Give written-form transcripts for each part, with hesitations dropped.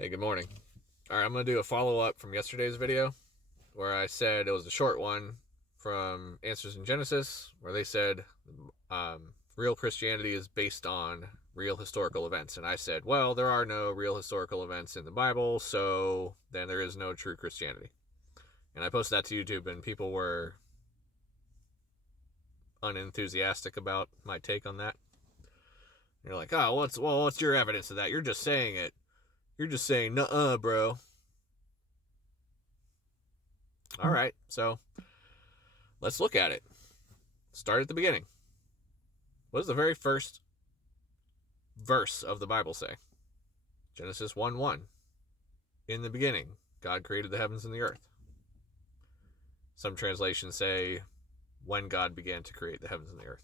Hey, good morning. All right, I'm going to do a follow up from yesterday's video where I said it was a short one from Answers in Genesis, where they said real Christianity is based on real historical events. And I said, well, there are no real historical events in the Bible, so then there is no true Christianity. And I posted that to YouTube, and people were unenthusiastic about my take on that. You're like, oh, what's your evidence of that? You're just saying it. You're just saying, nuh-uh, bro. All right, so let's look at it. Start at the beginning. What does the very first verse of the Bible say? Genesis 1:1. In the beginning, God created the heavens and the earth. Some translations say when God began to create the heavens and the earth.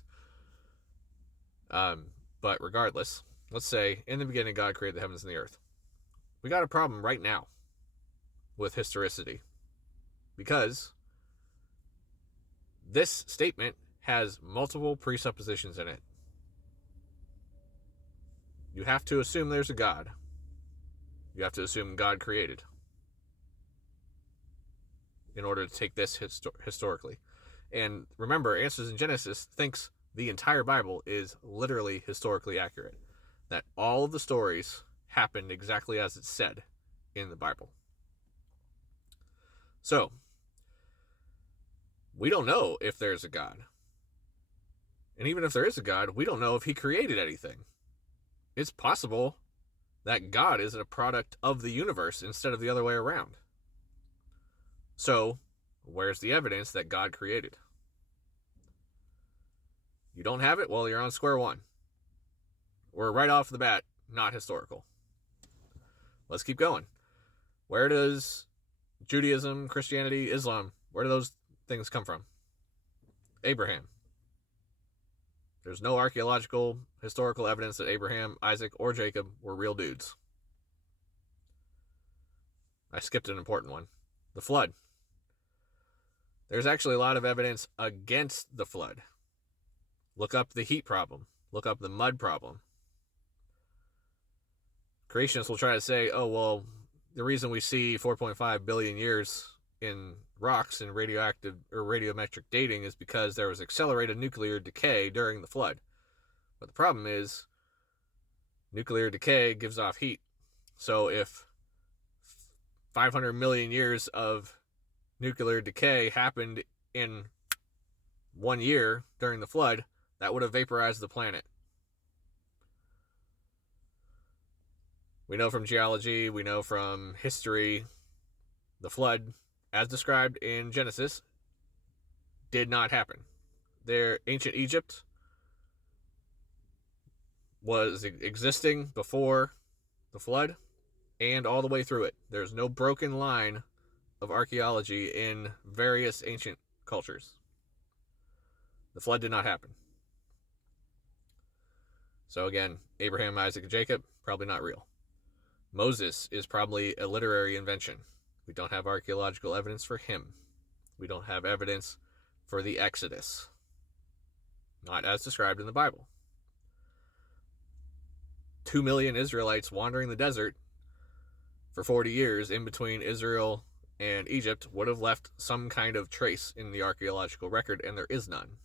But regardless, let's say in the beginning, God created the heavens and the earth. We got a problem right now with historicity because this statement has multiple presuppositions in it. You have to assume there's a God. You have to assume God created in order to take this historically. And remember, Answers in Genesis thinks the entire Bible is literally historically accurate, that all of the stories happened exactly as it's said in the Bible. So, we don't know if there's a God. And even if there is a God, we don't know if he created anything. It's possible that God is a product of the universe instead of the other way around. So, where's the evidence that God created? You don't have it? Well, you're on square one. We're right off the bat not historical. Let's keep going. Where does Judaism, Christianity, Islam, where do those things come from? Abraham. There's no archaeological, historical evidence that Abraham, Isaac, or Jacob were real dudes. I skipped an important one. The flood. There's actually a lot of evidence against the flood. Look up the heat problem. Look up the mud problem. Creationists will try to say, oh, well, the reason we see 4.5 billion years in rocks and radioactive or radiometric dating is because there was accelerated nuclear decay during the flood. But the problem is nuclear decay gives off heat. So if 500 million years of nuclear decay happened in 1 year during the flood, that would have vaporized the planet. We know from geology, we know from history, the flood, as described in Genesis, did not happen. Their ancient Egypt was existing before the flood and all the way through it. There's no broken line of archaeology in various ancient cultures. The flood did not happen. So again, Abraham, Isaac, and Jacob, probably not real. Moses is probably a literary invention. We don't have archaeological evidence for him. We don't have evidence for the Exodus, not as described in the Bible. 2 million Israelites wandering the desert for 40 years in between Israel and Egypt would have left some kind of trace in the archaeological record, and there is none.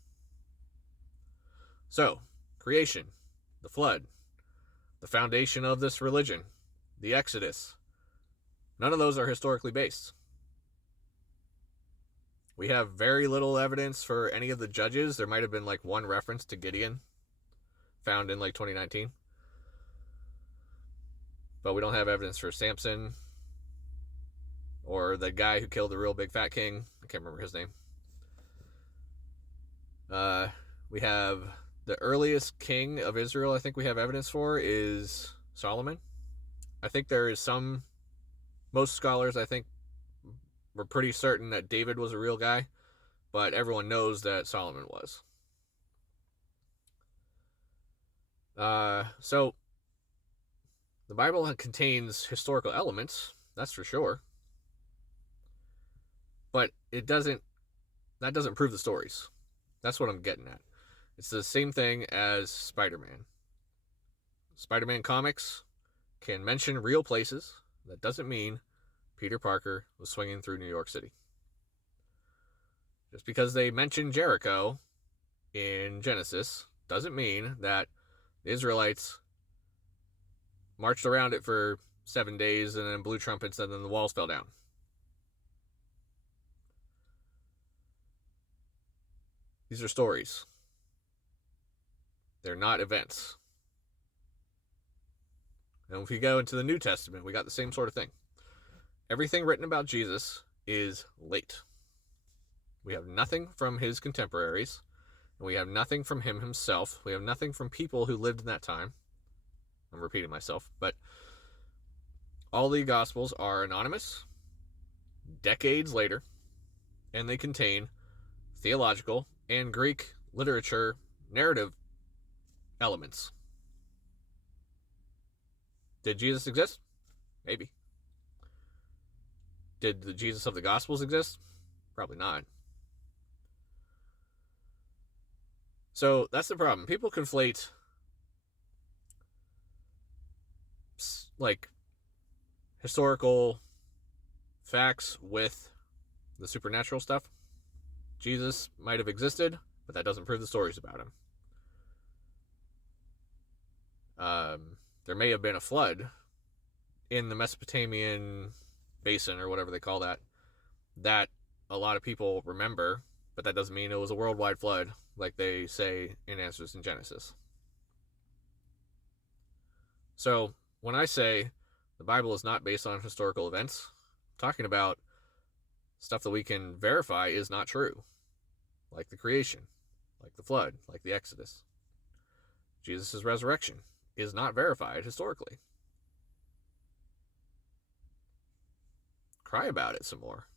So, creation, the flood, the foundation of this religion, the Exodus, none of those are historically based. We have very little evidence for any of the judges. There might have been like one reference to Gideon found in like 2019. But we don't have evidence for Samson or the guy who killed the real big fat king. I can't remember his name. We have the earliest king of Israel I think we have evidence for is Solomon. I think there is most scholars I think were pretty certain that David was a real guy, but everyone knows that Solomon was. So the Bible contains historical elements, that's for sure. But that doesn't prove the stories. That's what I'm getting at. It's the same thing as Spider-Man. Spider-Man comics can mention real places. That doesn't mean Peter Parker was swinging through New York City. Just because they mention Jericho in Genesis doesn't mean that the Israelites marched around it for 7 days and then blew trumpets and then the walls fell down. These are stories. They're not events. And if we go into the New Testament, we got the same sort of thing. Everything written about Jesus is late. We have nothing from his contemporaries, and we have nothing from him himself. We have nothing from people who lived in that time. I'm repeating myself, but all the Gospels are anonymous, decades later, and they contain theological and Greek literature narrative elements. Did Jesus exist? Maybe. Did the Jesus of the Gospels exist? Probably not. So that's the problem. People conflate like historical facts with the supernatural stuff. Jesus might have existed, but that doesn't prove the stories about him. There may have been a flood in the Mesopotamian basin or whatever they call that a lot of people remember, but that doesn't mean it was a worldwide flood like they say in Answers in Genesis. So when I say the Bible is not based on historical events, I'm talking about stuff that we can verify is not true, like the creation, like the flood, like the Exodus. Jesus' resurrection is not verified historically. Cry about it some more.